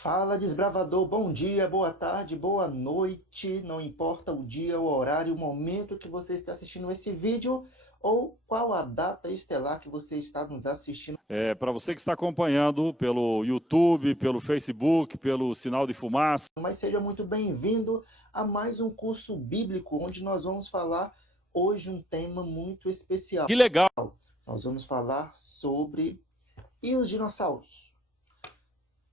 Fala, desbravador, bom dia, boa tarde, boa noite, não importa o dia, o horário, o momento que você está assistindo esse vídeo ou qual a data estelar que você está nos assistindo. Para você que está acompanhando pelo YouTube, pelo Facebook, pelo Sinal de Fumaça. Mas seja muito bem-vindo a mais um curso bíblico, onde nós vamos falar hoje um tema muito especial. Que legal! Nós vamos falar sobre e os dinossauros.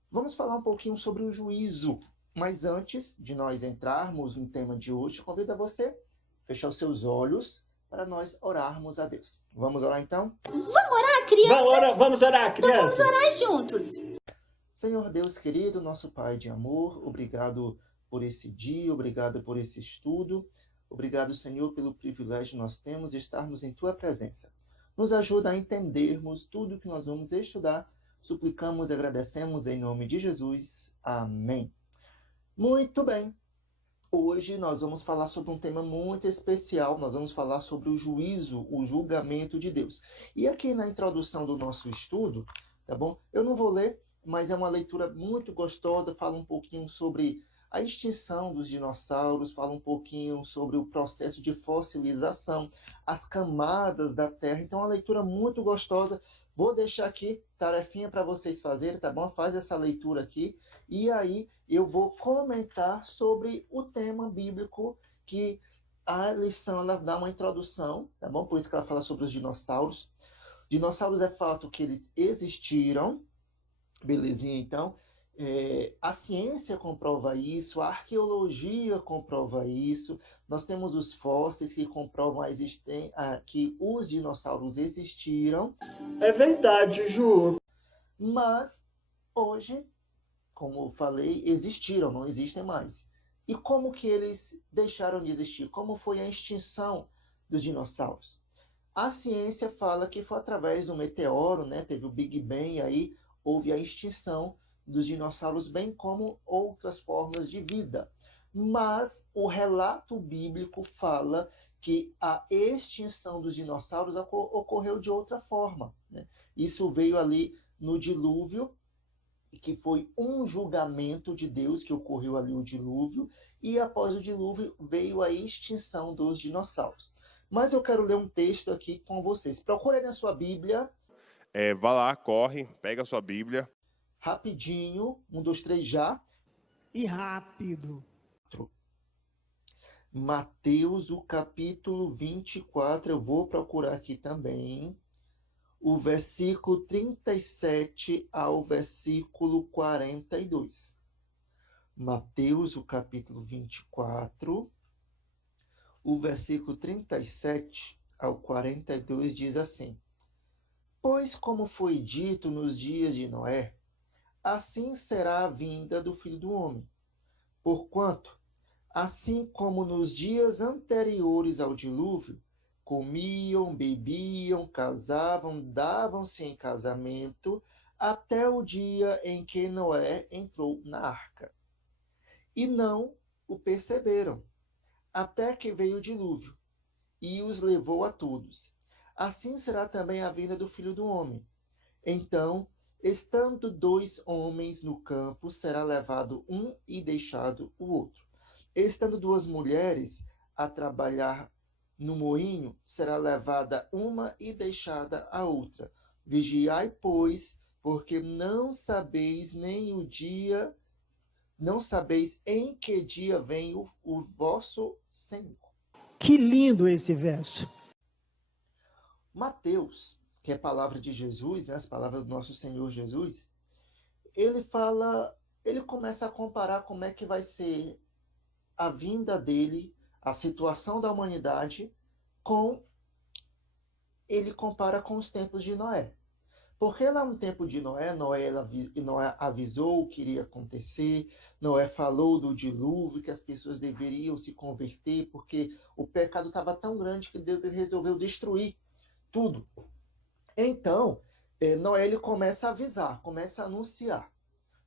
Vamos falar um pouquinho sobre o juízo, mas antes de nós entrarmos no tema de hoje, convido a você a fechar os seus olhos para nós orarmos a Deus. Vamos orar então? Vamos orar, crianças? Vamos orar, crianças. Então vamos orar juntos. Senhor Deus querido, nosso Pai de amor, obrigado por esse dia, obrigado por esse estudo, obrigado, Senhor, pelo privilégio que nós temos de estarmos em Tua presença. Nos ajuda a entendermos tudo que nós vamos estudar. Suplicamos e agradecemos em nome de Jesus. Amém. Muito bem. Hoje nós vamos falar sobre um tema muito especial. Nós vamos falar sobre o juízo, o julgamento de Deus. E aqui na introdução do nosso estudo, tá bom? Eu não vou ler, mas é uma leitura muito gostosa. Fala um pouquinho sobre a extinção dos dinossauros, fala um pouquinho sobre o processo de fossilização, as camadas da Terra. Então, é uma leitura muito gostosa. Vou deixar aqui tarefinha para vocês fazerem, tá bom? Faz essa leitura aqui e aí eu vou comentar sobre o tema bíblico, que a lição ela dá uma introdução, tá bom? Por isso que ela fala sobre os dinossauros. Dinossauros é fato que eles existiram, belezinha então. A ciência comprova isso, a arqueologia comprova isso, nós temos os fósseis que comprovam que os dinossauros existiram. É verdade, Ju. Mas hoje, como eu falei, existiram, não existem mais. E como que eles deixaram de existir? Como foi a extinção dos dinossauros? A ciência fala que foi através do meteoro, né? Teve o Big Bang, aí houve a extinção dos dinossauros, bem como outras formas de vida. Mas o relato bíblico fala que a extinção dos dinossauros ocorreu de outra forma, né? Isso veio ali no dilúvio, que foi um julgamento de Deus que ocorreu ali o dilúvio, e após o dilúvio veio a extinção dos dinossauros. Mas eu quero ler um texto aqui com vocês. Procure na sua Bíblia. Vá lá, corre, pega a sua Bíblia. Rapidinho, 1, 2, 3, já. E rápido. Mateus, o capítulo 24, eu vou procurar aqui também. O versículo 37 ao versículo 42. Mateus, o capítulo 24, o versículo 37 ao 42 diz assim: Pois como foi dito nos dias de Noé, assim será a vinda do Filho do Homem. Porquanto, assim como nos dias anteriores ao dilúvio, comiam, bebiam, casavam, davam-se em casamento, até o dia em que Noé entrou na arca. E não o perceberam, até que veio o dilúvio, e os levou a todos. Assim será também a vinda do Filho do Homem. Então, estando 2 homens no campo, será levado um e deixado o outro. Estando 2 mulheres a trabalhar no moinho, será levada uma e deixada a outra. Vigiai, pois, porque não sabeis nem o dia, não sabeis em que dia vem o vosso Senhor. Que lindo esse verso. Mateus, que é a palavra de Jesus, né, as palavras do nosso Senhor Jesus, ele começa a comparar como é que vai ser a vinda dele, a situação da humanidade, ele compara com os tempos de Noé. Porque lá no tempo de Noé, Noé avisou o que iria acontecer, Noé falou do dilúvio, que as pessoas deveriam se converter, porque o pecado estava tão grande que Deus resolveu destruir tudo. Então, Noé ele começa a avisar, começa a anunciar.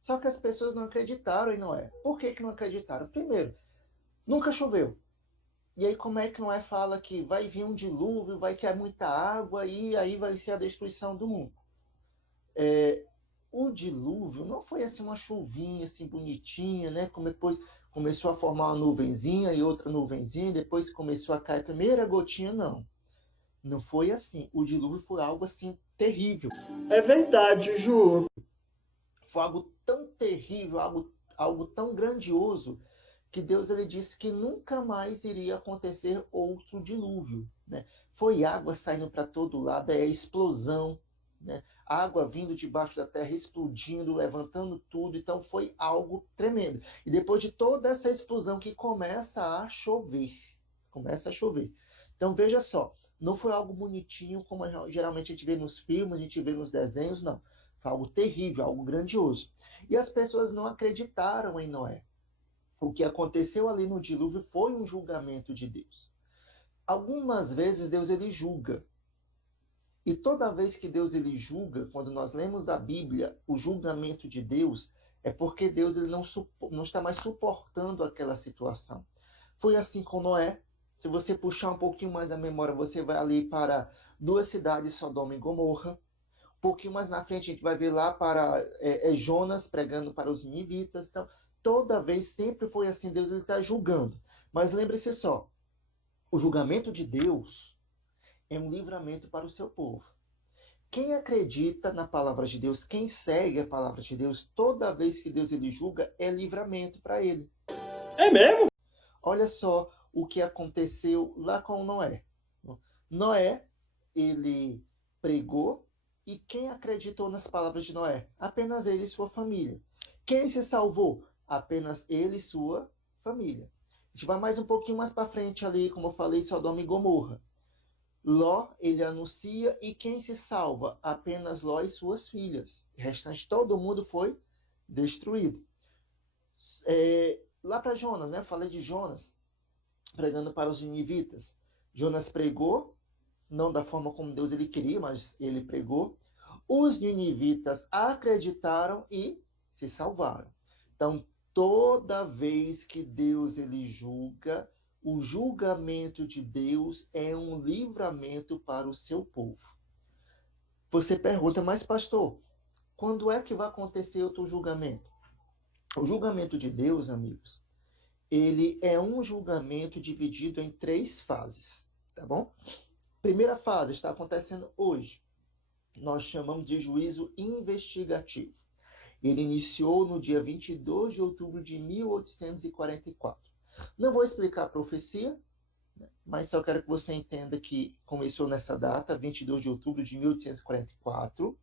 Só que as pessoas não acreditaram em Noé. Por que não acreditaram? Primeiro, nunca choveu. E aí como é que Noé fala que vai vir um dilúvio, vai cair muita água e aí vai ser a destruição do mundo? o dilúvio não foi assim uma chuvinha assim bonitinha, né? Como depois começou a formar uma nuvenzinha e outra nuvenzinha, e depois começou a cair a primeira gotinha, não. Não foi assim. O dilúvio foi algo assim terrível. É verdade, Ju. Foi algo tão terrível, algo tão grandioso, que Deus ele disse que nunca mais iria acontecer outro dilúvio, né? Foi água saindo para todo lado, é explosão, né? Água vindo debaixo da terra, explodindo, levantando tudo. Então foi algo tremendo. E depois de toda essa explosão que começa a chover. Começa a chover. Então veja só, não foi algo bonitinho como geralmente a gente vê nos filmes, a gente vê nos desenhos, não. Foi algo terrível, algo grandioso. E as pessoas não acreditaram em Noé. O que aconteceu ali no dilúvio foi um julgamento de Deus. Algumas vezes Deus ele julga. E toda vez que Deus ele julga, quando nós lemos da Bíblia o julgamento de Deus, é porque Deus ele não está mais suportando aquela situação. Foi assim com Noé. Se você puxar um pouquinho mais a memória, você vai ali para duas cidades, Sodoma e Gomorra. Um pouquinho mais na frente, a gente vai ver lá para Jonas pregando para os ninivitas. Então, toda vez, sempre foi assim, Deus está julgando. Mas lembre-se só, o julgamento de Deus é um livramento para o seu povo. Quem acredita na palavra de Deus, quem segue a palavra de Deus, toda vez que Deus ele julga, é livramento para ele. É mesmo? Olha só o que aconteceu lá com Noé. Noé, ele pregou, e quem acreditou nas palavras de Noé? Apenas ele e sua família. Quem se salvou? Apenas ele e sua família. A gente vai mais um pouquinho mais para frente ali, como eu falei, Sodoma e Gomorra. Ló, ele anuncia, e quem se salva? Apenas Ló e suas filhas. O restante, todo mundo foi destruído. Lá para Jonas, né? Eu falei de Jonas, pregando para os ninivitas. Jonas pregou, não da forma como Deus ele queria, mas ele pregou. Os ninivitas acreditaram e se salvaram. Então, toda vez que Deus ele julga, o julgamento de Deus é um livramento para o seu povo. Você pergunta, mas pastor, quando é que vai acontecer outro julgamento? O julgamento de Deus, amigos, ele é um julgamento dividido em 3 fases, tá bom? Primeira fase está acontecendo hoje. Nós chamamos de juízo investigativo. Ele iniciou no dia 22 de outubro de 1844. Não vou explicar a profecia, mas só quero que você entenda que começou nessa data, 22 de outubro de 1844.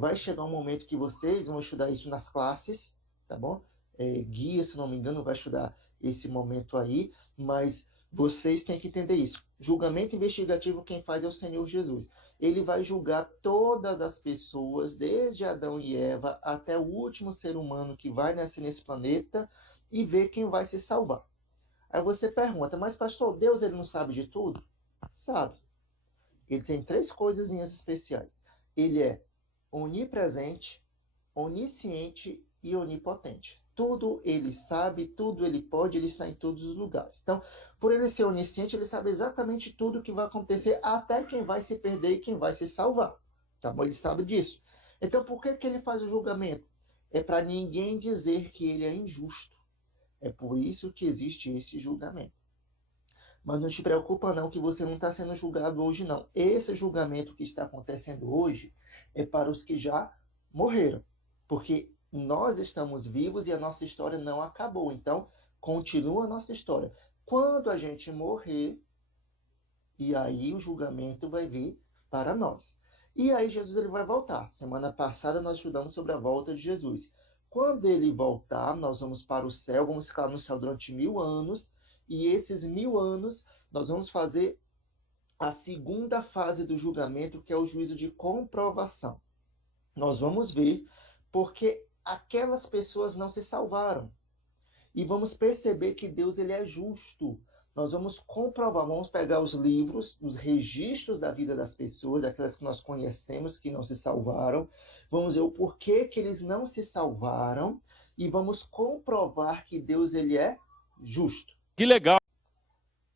Vai chegar um momento que vocês vão estudar isso nas classes, tá bom? Guia, se não me engano, vai estudar esse momento aí, mas vocês têm que entender isso. Julgamento investigativo, quem faz é o Senhor Jesus. Ele vai julgar todas as pessoas, desde Adão e Eva até o último ser humano que vai nascer nesse planeta, e ver quem vai se salvar. Aí você pergunta, mas pastor, Deus ele não sabe de tudo? Sabe. Ele tem 3 coisinhas especiais. Ele é onipresente, onisciente e onipotente. Tudo ele sabe, tudo ele pode, ele está em todos os lugares. Então, por ele ser onisciente, ele sabe exatamente tudo o que vai acontecer, até quem vai se perder e quem vai se salvar. Tá bom? Ele sabe disso. Então, por que ele faz o julgamento? É para ninguém dizer que ele é injusto. É por isso que existe esse julgamento. Mas não te preocupa não, que você não está sendo julgado hoje não. Esse julgamento que está acontecendo hoje é para os que já morreram. Porque nós estamos vivos e a nossa história não acabou. Então, continua a nossa história. Quando a gente morrer, e aí o julgamento vai vir para nós. E aí Jesus ele vai voltar. Semana passada nós estudamos sobre a volta de Jesus. Quando ele voltar, nós vamos para o céu, vamos ficar no céu durante 1000 anos. E esses 1000 anos, nós vamos fazer a segunda fase do julgamento, que é o juízo de comprovação. Nós vamos ver porque aquelas pessoas não se salvaram. E vamos perceber que Deus ele é justo. Nós vamos comprovar, vamos pegar os livros, os registros da vida das pessoas, aquelas que nós conhecemos que não se salvaram. Vamos ver o porquê que eles não se salvaram e vamos comprovar que Deus ele é justo. Que legal!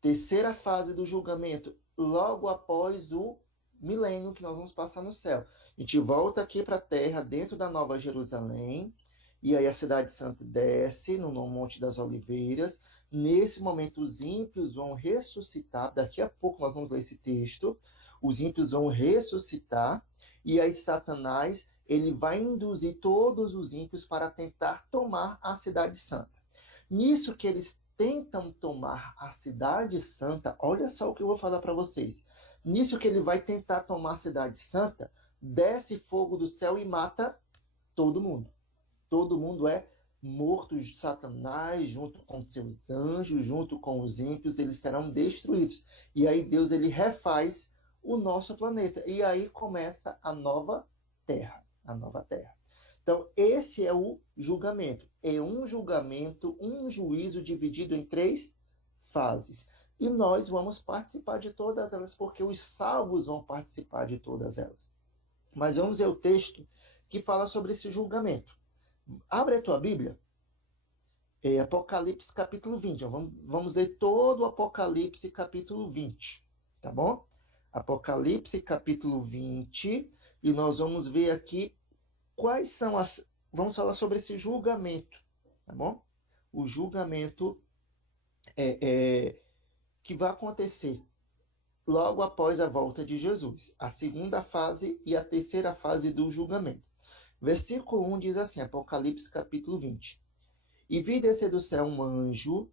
Terceira fase do julgamento, logo após o milênio que nós vamos passar no céu. A gente volta aqui para a terra, dentro da Nova Jerusalém, e aí a Cidade Santa desce no Monte das Oliveiras. Nesse momento, os ímpios vão ressuscitar. Daqui a pouco nós vamos ler esse texto. Os ímpios vão ressuscitar, e aí Satanás ele vai induzir todos os ímpios para tentar tomar a Cidade Santa. Nisso que eles tentam tomar a Cidade Santa, olha só o que eu vou falar para vocês. Nisso que ele vai tentar tomar a Cidade Santa, desce fogo do céu e mata todo mundo. Todo mundo é morto. Satanás, junto com seus anjos, junto com os ímpios, eles serão destruídos. E aí Deus ele refaz o nosso planeta. E aí começa a nova terra. A nova terra. Então, esse é o julgamento. É um julgamento, um juízo dividido em 3 fases. E nós vamos participar de todas elas, porque os salvos vão participar de todas elas. Mas vamos ver o texto que fala sobre esse julgamento. Abre a tua Bíblia. Apocalipse capítulo 20. Vamos ler todo o Apocalipse capítulo 20. Tá bom? Apocalipse capítulo 20. E nós vamos ver aqui quais são as... Vamos falar sobre esse julgamento, tá bom? O julgamento que vai acontecer logo após a volta de Jesus. A segunda fase e a terceira fase do julgamento. Versículo 1 diz assim, Apocalipse capítulo 20. E vi descer do céu um anjo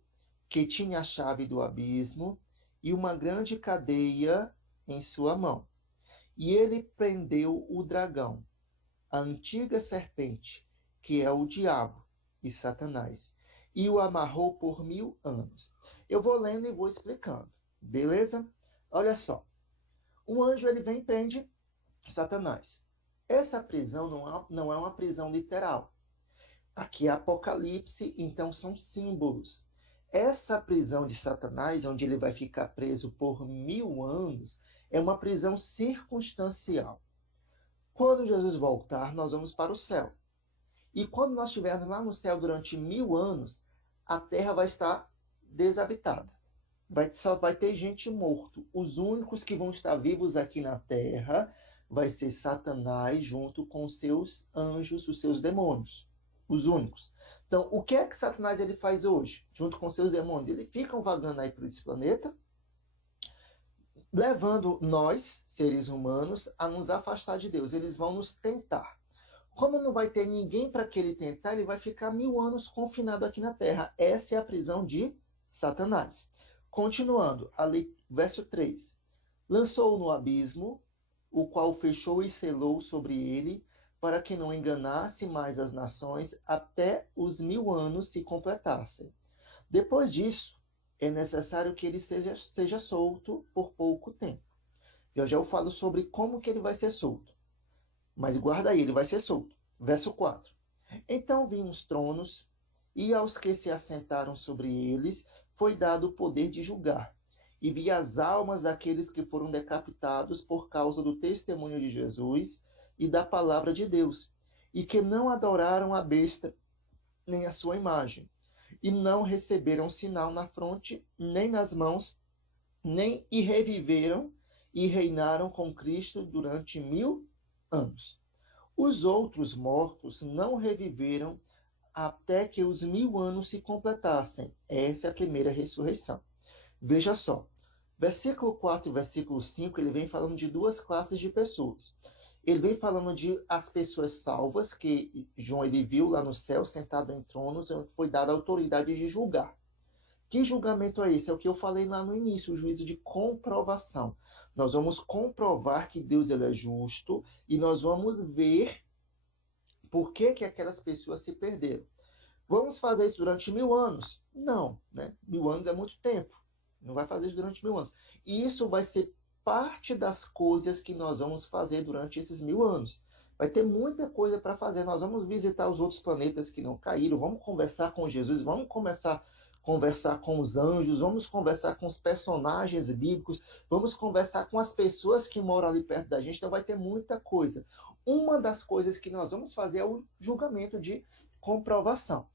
que tinha a chave do abismo e uma grande cadeia em sua mão. E ele prendeu o dragão, a antiga serpente, que é o diabo e Satanás, e o amarrou por 1000 anos. Eu vou lendo e vou explicando, beleza? Olha só, um anjo ele vem e prende Satanás. Essa prisão não é uma prisão literal. Aqui é Apocalipse, então são símbolos. Essa prisão de Satanás, onde ele vai ficar preso por 1000 anos, é uma prisão circunstancial. Quando Jesus voltar, nós vamos para o céu. E quando nós estivermos lá no céu durante 1000 anos, a terra vai estar desabitada. Só vai ter gente morto. Os únicos que vão estar vivos aqui na terra vai ser Satanás junto com os seus anjos, os seus demônios. Os únicos. Então, o que é que Satanás ele faz hoje? Junto com seus demônios. Eles ficam vagando aí por esse planeta, levando nós, seres humanos, a nos afastar de Deus. Eles vão nos tentar. Como não vai ter ninguém para que ele tentar, ele vai ficar 1000 anos confinado aqui na Terra. Essa é a prisão de Satanás. Continuando, ali, verso 3. Lançou-o no abismo, o qual fechou e selou sobre ele, para que não enganasse mais as nações, até os 1000 anos se completassem. Depois disso, é necessário que ele seja solto por pouco tempo. Já eu falo sobre como que ele vai ser solto. Mas guarda aí, ele vai ser solto. Verso 4. Então vi uns tronos, e aos que se assentaram sobre eles foi dado o poder de julgar. E vi as almas daqueles que foram decapitados por causa do testemunho de Jesus e da palavra de Deus, e que não adoraram a besta, nem a sua imagem, e não receberam sinal na fronte, nem nas mãos, nem e reviveram e reinaram com Cristo durante 1000 anos. Os outros mortos não reviveram até que os 1000 anos se completassem. Essa é a primeira ressurreição. Veja só, versículo 4 e versículo 5, ele vem falando de 2 classes de pessoas. Ele vem falando de as pessoas salvas, que João ele viu lá no céu, sentado em tronos, foi dada a autoridade de julgar. Que julgamento é esse? É o que eu falei lá no início, o juízo de comprovação. Nós vamos comprovar que Deus ele é justo e nós vamos ver por que aquelas pessoas se perderam. Vamos fazer isso durante 1000 anos? Não, né? 1000 anos é muito tempo. Não vai fazer isso durante 1000 anos. E isso vai ser parte das coisas que nós vamos fazer durante esses 1000 anos. Vai ter muita coisa para fazer. Nós vamos visitar os outros planetas que não caíram, vamos conversar com Jesus, vamos começar a conversar com os anjos, vamos conversar com os personagens bíblicos, vamos conversar com as pessoas que moram ali perto da gente. Então vai ter muita coisa. Uma das coisas que nós vamos fazer é o julgamento de comprovação.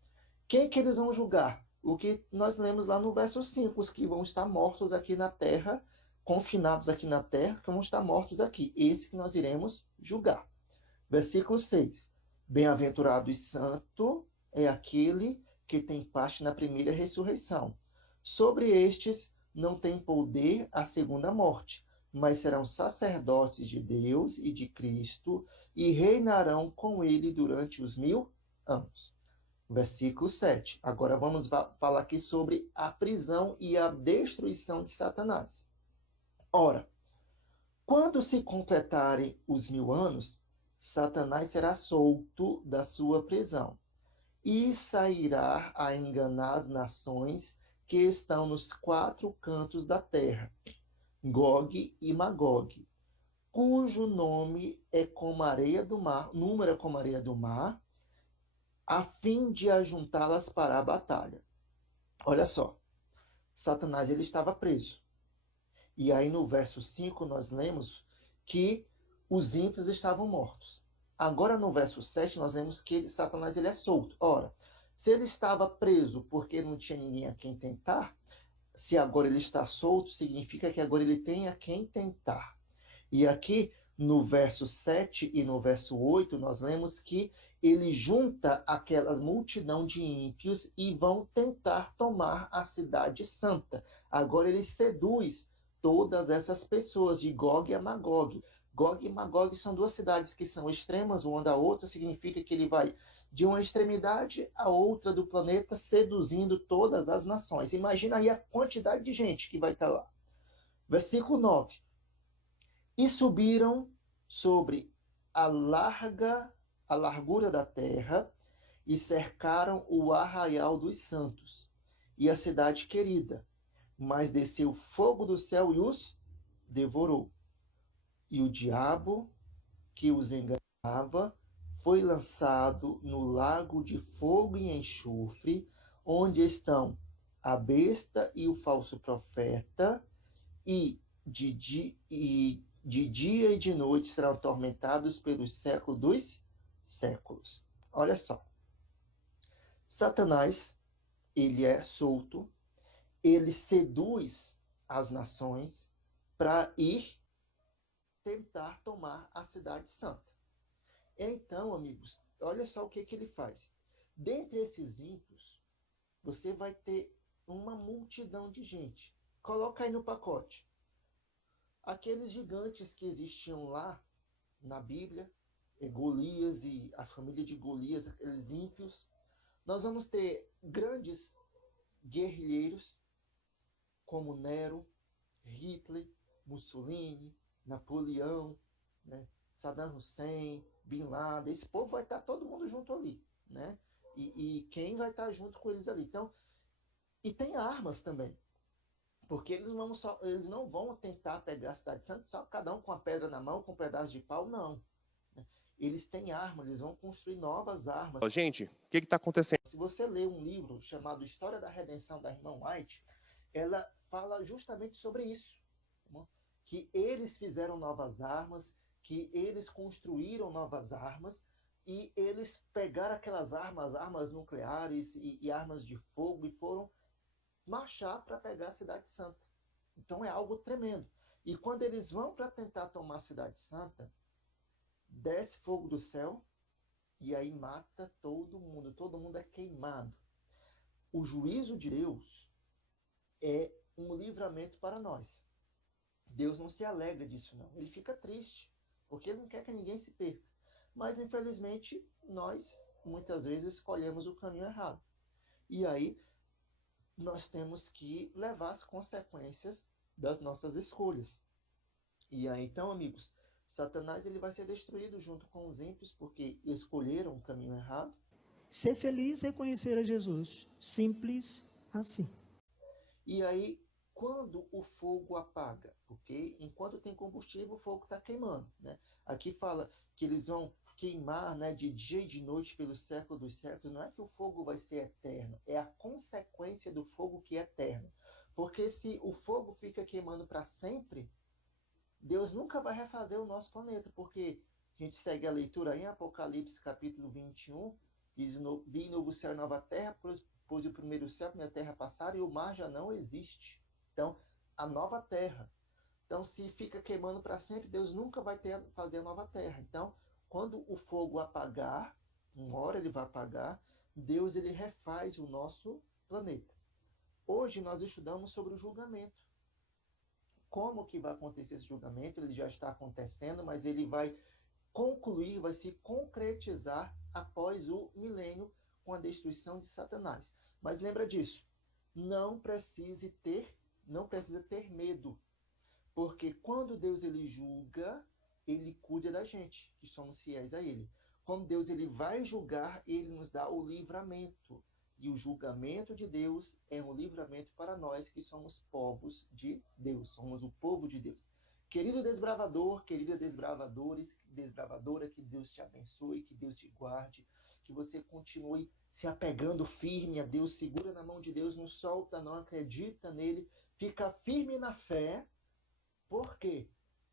Quem que eles vão julgar? O que nós lemos lá no verso 5, os que vão estar mortos aqui na terra confinados aqui na terra, que vão estar mortos aqui. Esse que nós iremos julgar. Versículo 6. Bem-aventurado e santo é aquele que tem parte na primeira ressurreição. Sobre estes não tem poder a segunda morte, mas serão sacerdotes de Deus e de Cristo e reinarão com ele durante os 1000 anos. Versículo 7. Agora vamos falar aqui sobre a prisão e a destruição de Satanás. Ora, quando se completarem os 1000 anos, Satanás será solto da sua prisão e sairá a enganar as nações que estão nos 4 cantos da terra, Gog e Magog, cujo nome é como a areia do mar, número é como a areia do mar, a fim de ajuntá-las para a batalha. Olha só, Satanás ele estava preso. E aí no verso 5 nós lemos que os ímpios estavam mortos. Agora no verso 7 nós lemos que Satanás ele é solto. Ora, se ele estava preso porque não tinha ninguém a quem tentar, se agora ele está solto, significa que agora ele tem a quem tentar. E aqui no verso 7 e no verso 8 nós lemos que ele junta aquela multidão de ímpios e vão tentar tomar a cidade santa. Agora ele seduz todas essas pessoas de Gog e Magog. Gog e Magog são 2 cidades que são extremas, uma da outra, significa que ele vai de uma extremidade a outra do planeta, seduzindo todas as nações. Imagina aí a quantidade de gente que vai estar lá. Versículo 9. E subiram sobre a largura da terra e cercaram o arraial dos santos e a cidade querida. Mas desceu fogo do céu e os devorou. E o diabo que os enganava foi lançado no lago de fogo e enxofre, onde estão a besta e o falso profeta, e de dia e de noite serão atormentados pelos séculos dos séculos. Olha só. Satanás, ele é solto, ele seduz as nações para ir tentar tomar a cidade santa. Então, amigos, olha só o que ele faz. Dentre esses ímpios, você vai ter uma multidão de gente. Coloca aí no pacote. Aqueles gigantes que existiam lá na Bíblia, Golias e a família de Golias, aqueles ímpios. Nós vamos ter grandes guerrilheiros como Nero, Hitler, Mussolini, Napoleão, né? Saddam Hussein, Bin Laden. Esse povo vai estar todo mundo junto ali, né? E quem vai estar junto com eles ali? Então, e tem armas também, porque eles não vão tentar pegar a cidade santa só cada um com a pedra na mão, com um pedaço de pau, não. Eles têm armas, eles vão construir novas armas. Gente, o que está acontecendo? Se você ler um livro chamado História da Redenção, da irmã White, ela fala justamente sobre isso. Que eles fizeram novas armas, que eles construíram novas armas, e eles pegaram aquelas armas nucleares e armas de fogo, e foram marchar para pegar a Cidade Santa. Então é algo tremendo. E quando eles vão para tentar tomar a Cidade Santa, desce fogo do céu e aí mata todo mundo é queimado. O juízo de Deus é um livramento para nós. Deus não se alegra disso, não. Ele fica triste, porque ele não quer que ninguém se perca. Mas, infelizmente, nós, muitas vezes, escolhemos o caminho errado. E aí, nós temos que levar as consequências das nossas escolhas. E aí, então, amigos, Satanás ele vai ser destruído junto com os ímpios, porque escolheram o caminho errado. Ser feliz é conhecer a Jesus. Simples assim. E aí, quando o fogo apaga, porque enquanto tem combustível, o fogo está queimando, né? Aqui fala que eles vão queimar, né, de dia e de noite pelos séculos dos séculos. Não é que o fogo vai ser eterno, é a consequência do fogo que é eterno. Porque se o fogo fica queimando para sempre, Deus nunca vai refazer o nosso planeta, porque a gente segue a leitura aí em Apocalipse capítulo 21, diz: vi novo céu e nova terra, pois o primeiro céu e a primeira terra passaram e o mar já não existe. Então, a nova terra, Então, se fica queimando para sempre, Deus nunca vai fazer a nova terra. Então, quando o fogo apagar, uma hora ele vai apagar, Deus ele refaz o nosso planeta. Hoje nós estudamos sobre o julgamento. Como que vai acontecer esse julgamento? Ele já está acontecendo, mas ele vai concluir, vai se concretizar após o milênio com a destruição de Satanás. Mas lembra disso, não precisa ter medo, porque quando Deus ele julga, ele cuida da gente, que somos fiéis a ele. Quando Deus ele vai julgar, ele nos dá o livramento. E o julgamento de Deus é um livramento para nós que somos povos de Deus, somos o povo de Deus. Querido desbravador, querida desbravadora, que Deus te abençoe, que Deus te guarde, que você continue se apegando firme a Deus, segura na mão de Deus, não solta, não acredita nele, fica firme na fé, porque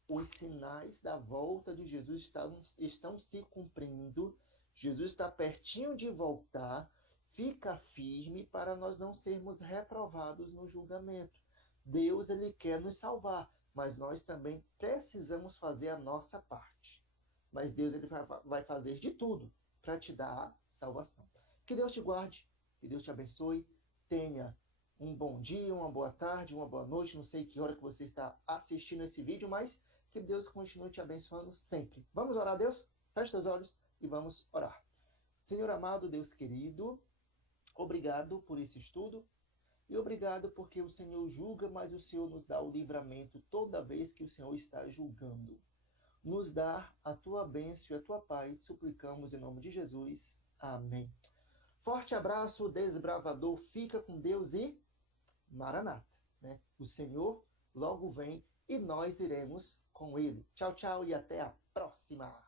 os sinais da volta de Jesus estão se cumprindo, Jesus está pertinho de voltar, fica firme para nós não sermos reprovados no julgamento. Deus ele quer nos salvar, mas nós também precisamos fazer a nossa parte. Mas Deus ele vai fazer de tudo para te dar a salvação. Que Deus te guarde, que Deus te abençoe, tenha um bom dia, uma boa tarde, uma boa noite, não sei que hora que você está assistindo esse vídeo, mas que Deus continue te abençoando sempre. Vamos orar a Deus? Feche seus olhos e vamos orar. Senhor amado, Deus querido, obrigado por esse estudo e obrigado porque o Senhor julga, mas o Senhor nos dá o livramento toda vez que o Senhor está julgando. Nos dá a tua bênção e a tua paz, suplicamos em nome de Jesus. Amém. Forte abraço, desbravador, fica com Deus e Maranata. Né? O Senhor logo vem e nós iremos com ele. Tchau, tchau e até a próxima.